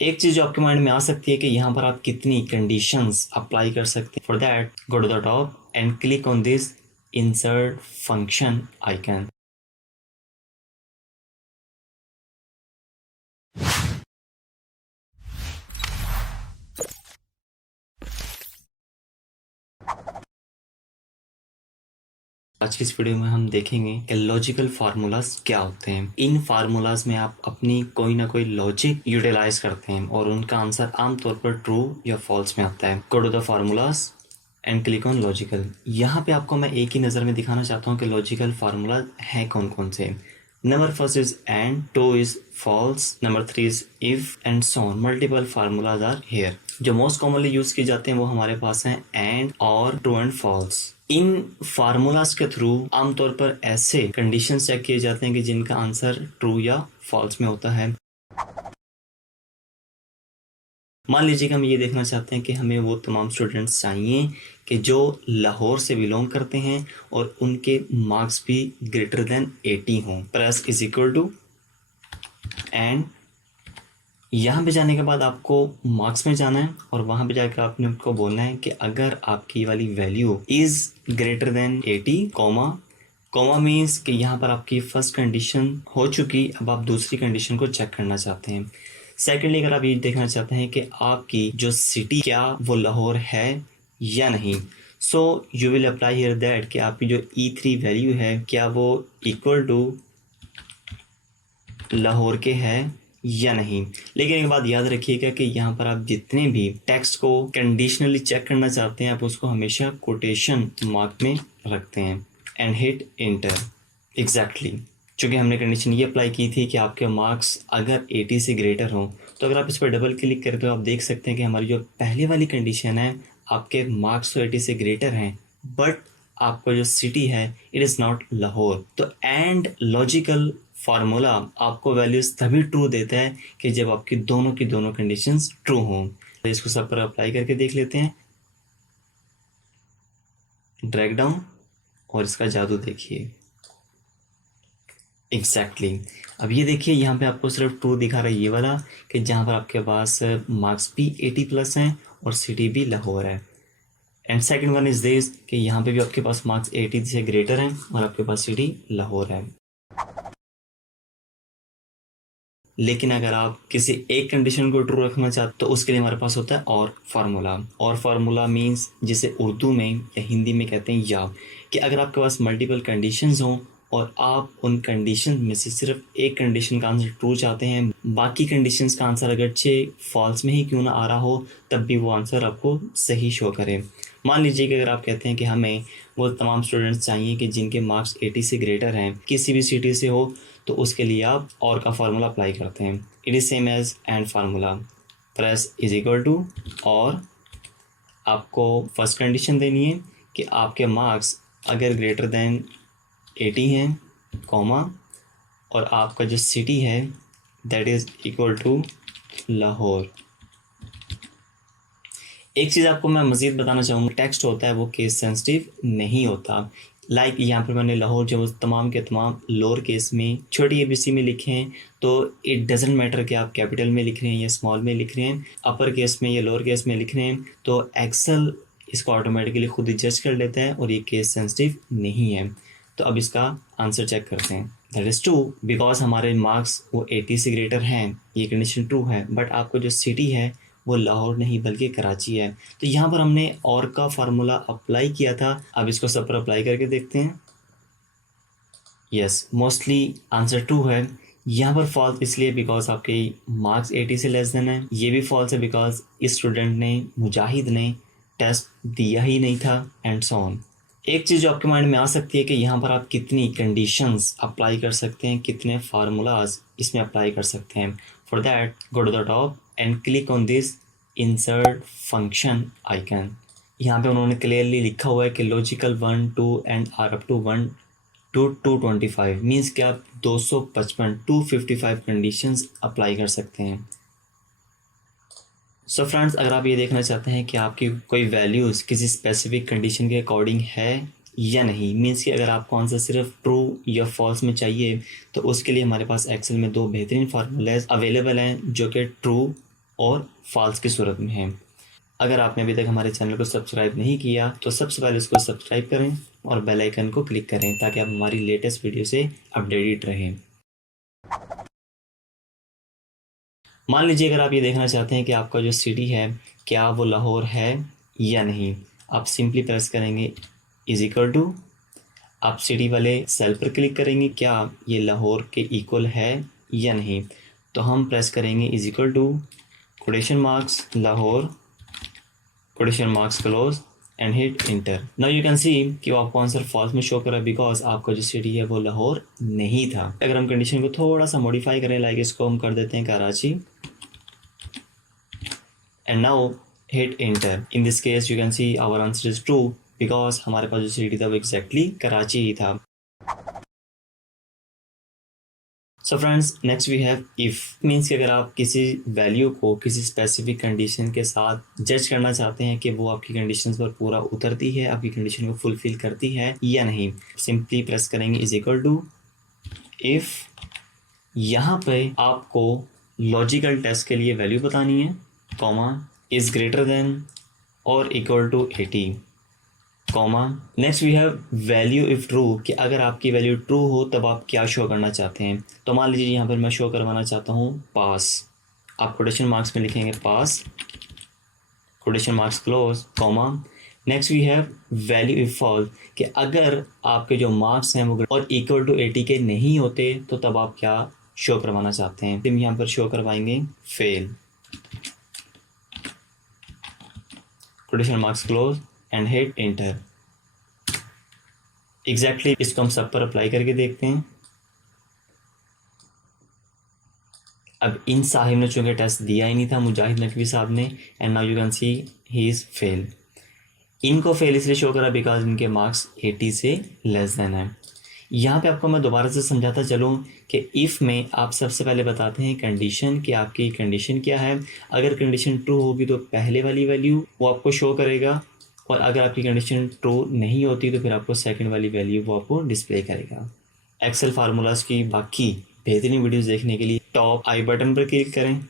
एक चीज जो आपके माइंड में आ सकती है कि यहाँ पर आप कितनी कंडीशंस अप्लाई कर सकते हैं। For that go to the top and click on this insert function icon. आज की इस वीडियो में हम देखेंगे कि लॉजिकल फार्मूलाज क्या होते हैं। इन फार्मूलाज में आप अपनी कोई ना कोई लॉजिक यूटिलाइज करते हैं और उनका आंसर आमतौर पर ट्रू या फॉल्स में आता है। Go to the formulas and click on logical. यहाँ पे आपको मैं एक ही नज़र में दिखाना चाहता हूँ कि लॉजिकल फार्मूला है कौन कौन से। Number first is and, 2 is false, number 3 is if and so on. Multiple formulas are here. जो मोस्ट कॉमनली यूज किए जाते हैं वो हमारे पास हैं एंड और ट्रू एंड फॉल्स। इन फार्मूलाज के थ्रू आमतौर पर ऐसे कंडीशंस चेक किए जाते हैं कि जिनका आंसर ट्रू या फॉल्स में होता है। मान लीजिए कि हम ये देखना चाहते हैं कि हमें वो तमाम स्टूडेंट्स चाहिए कि जो लाहौर से बिलोंग करते हैं और उनके मार्क्स भी ग्रेटर देन 80 हों। Press is equal to and यहाँ पे जाने के बाद आपको मार्क्स में जाना है और वहाँ पे जाकर आपने उनको बोलना है कि अगर आपकी वाली value is greater than 80, comma means कि यहाँ पर आपकी फर्स्ट कंडीशन हो चुकी, अब आप दूसरी कंडीशन को चेक करना चाहते हैं। सेकेंडली अगर आप ये देखना चाहते हैं कि आपकी जो सिटी क्या वो लाहौर है या नहीं, so you will apply here that कि आपकी जो E3 वैल्यू है क्या वो इक्वल टू लाहौर के है या नहीं। लेकिन एक बात याद रखिएगा कि यहाँ पर आप जितने भी टेक्स्ट को कंडीशनली चेक करना चाहते हैं आप उसको हमेशा कोटेशन मार्क में रखते हैं एंड हिट इंटर। एग्जैक्टली चूँकि हमने कंडीशन ये अप्लाई की थी कि आपके मार्क्स अगर 80 से ग्रेटर हों, तो अगर आप इस पर डबल क्लिक करें तो आप देख सकते हैं कि हमारी जो पहले वाली कंडीशन है आपके मार्क्स तो 80 से ग्रेटर हैं बट आपका जो सिटी है इट इज़ नॉट लाहौर। तो एंड लॉजिकल फार्मूला आपको वैल्यूज तभी ट्रू देता है कि जब आपकी दोनों की दोनों कंडीशंस ट्रू हों। तो इसको सब पर अप्लाई करके देख लेते हैं। ड्रैग डाउन और इसका जादू देखिए। एग्जैक्टली अब ये देखिए यहाँ पे आपको सिर्फ ट्रू दिखा रहा है ये वाला कि जहाँ पर आपके पास मार्क्स भी 80+ हैं और सिटी भी लाहौर है। And second one is this कि यहाँ पे भी आपके पास मार्क्स 80 से ग्रेटर हैं और आपके पास सिटी लाहौर है। लेकिन अगर आप किसी एक कंडीशन को ट्रू रखना चाहते तो उसके लिए हमारे पास होता है और फार्मूला। और फार्मूला मीन्स जिसे उर्दू में या हिंदी में कहते हैं या, कि अगर आपके पास मल्टीपल कंडीशंस हों और आप उन कंडीशन में से सिर्फ एक कंडीशन का आंसर ट्रू चाहते हैं, बाकी कंडीशंस का आंसर अगरचे फॉल्स में ही क्यों ना आ रहा हो तब भी वो आंसर आपको सही शो करे। मान लीजिए कि अगर आप कहते हैं कि हमें वो तमाम स्टूडेंट्स चाहिए कि जिनके मार्क्स 80 से ग्रेटर हैं, किसी भी सिटी से हो, तो उसके लिए आप और का फार्मूला अप्लाई करते हैं। It is same as and formula. Press is equal to और आपको फर्स्ट कंडीशन देनी है कि आपके मार्क्स अगर ग्रेटर देन 80 हैं, कॉमा, और आपका जो सिटी है that is equal to Lahore. एक चीज़ आपको मैं मज़ीद बताना चाहूँगा, टेक्स्ट होता है वो केस सेंसिटिव नहीं होता। लाइक यहाँ पर मैंने लाहौर जो तमाम के तमाम लोअर केस में छोटी ABC में लिखे हैं, तो इट डजेंट मैटर कि आप कैपिटल में लिख रहे हैं या स्मॉल में लिख रहे हैं, अपर केस में या लोअर केस में लिख रहे हैं, तो एक्सेल इसको ऑटोमेटिकली खुद ही जज कर लेता है और ये केस सेंसिटिव नहीं है। तो अब इसका आंसर चेक करते हैं। दैट इज़ ट्रू बिकॉज हमारे मार्क्स वो 80 से ग्रेटर हैं, ये कंडीशन ट्रू है। बट आपको जो सिटी है वो लाहौर नहीं बल्कि कराची है। तो यहाँ पर हमने और का फार्मूला अप्लाई किया था। अब इसको सब पर अप्लाई करके देखते हैं। यस, मोस्टली आंसर ट्रू है। यहाँ पर फॉल्स इसलिए बिकॉज आपके मार्क्स 80 से लेस देन है। ये भी फॉल्स है बिकॉज इस स्टूडेंट ने, मुजाहिद ने, टेस्ट दिया ही नहीं था एंड सो ऑन। एक चीज़ जो आपके माइंड में आ सकती है कि यहाँ पर आप कितनी कंडीशंस अप्लाई कर सकते हैं, कितने फार्मूलाज इसमें अप्लाई कर सकते हैं। For that go to the top and click on this insert function icon. यहाँ पे उन्होंने क्लियरली लिखा हुआ है कि logical 1, 2 and are up to 1 to 225 means कि आप 255 255 कंडीशंस अप्लाई कर सकते हैं। सो फ्रेंड्स, अगर आप ये देखना चाहते हैं कि आपकी कोई वैल्यूज़ किसी स्पेसिफिक कंडीशन के अकॉर्डिंग है या नहीं, मीन्स कि अगर आपको आंसर सिर्फ ट्रू या फॉल्स में चाहिए, तो उसके लिए हमारे पास एक्सेल में 2 बेहतरीन फार्मूलाज अवेलेबल हैं जो कि ट्रू और फॉल्स की सूरत में है। अगर आपने अभी तक हमारे चैनल को सब्सक्राइब नहीं किया तो सबसे पहले उसको सब्सक्राइब करें और बेल आइकन को क्लिक करें ताकि आप हमारी लेटेस्ट वीडियो से अपडेटेड रहें। मान लीजिए अगर आप ये देखना चाहते हैं कि आपका जो सिटी है क्या वो लाहौर है या नहीं, आप सिंपली प्रेस करेंगे इज इक्वल टू, आप सिटी वाले सेल पर क्लिक करेंगे क्या ये लाहौर के इक्वल है या नहीं, तो हम प्रेस करेंगे is equal to quotation marks Lahore quotation marks close and hit enter. Now you can see कि वो आपको आंसर फॉल्स में शो कर रहा है बिकॉज आपका जो सिटी है वो लाहौर नहीं था। अगर हम कंडीशन को थोड़ा सा मॉडिफाई करें, लाइक इसको हम कर देते हैं Karachi and now hit enter. In this case you can see our answer is true because हमारे पास जो सिटी था वो एग्जैक्टली कराची ही था। So friends, next we have if. Means कि अगर आप किसी वैल्यू को किसी स्पेसिफिक कंडीशन के साथ जज करना चाहते हैं कि वो आपकी कंडीशंस पर पूरा उतरती है, आपकी कंडीशन को फुलफिल करती है या नहीं, सिंपली प्रेस करेंगे इज इक्वल टू इफ़। यहाँ पे आपको लॉजिकल टेस्ट के लिए वैल्यू बतानी है, कॉमा इज़ ग्रेटर देन और equal to 80, comma. Next we have value if true, कि अगर आपकी वैल्यू ट्रू हो तब आप क्या शो करना चाहते हैं। तो मान लीजिए यहाँ पर मैं शो करवाना चाहता हूँ पास, आप कोटेशन मार्क्स में लिखेंगे pass quotation marks close, comma. Next we have value if false, कि अगर आपके जो मार्क्स हैं वो और इक्वल टू 80 के नहीं होते तो तब आप क्या शो करवाना चाहते हैं। फिर यहाँ पर शो करवाएंगे fail quotation marks close and hit inter. Exactly इसको हम सब पर अप्लाई करके देखते हैं। अब इन साहिब ने चूंकि टेस्ट दिया ही नहीं था, मुजाहिद नकवी साहब ने, and now you can C he is fail. इनको फेल इसलिए शो करा बिकॉज इनके मार्क्स 80 से लेस देन है। यहाँ पे आपको मैं दोबारा से समझाता चलूँ कि इफ़ में आप सबसे पहले बताते हैं कंडीशन, कि आपकी कंडीशन क्या है। अगर कंडीशन ट्रू होगी तो पहले वाली वैल्यू वो आपको शो करेगा, और अगर आपकी कंडीशन ट्रू नहीं होती तो फिर आपको सेकंड वाली वैल्यू वो आपको डिस्प्ले करेगा। एक्सेल फार्मूलाज की बाकी बेहतरीन वीडियोस देखने के लिए टॉप आई बटन पर क्लिक करें।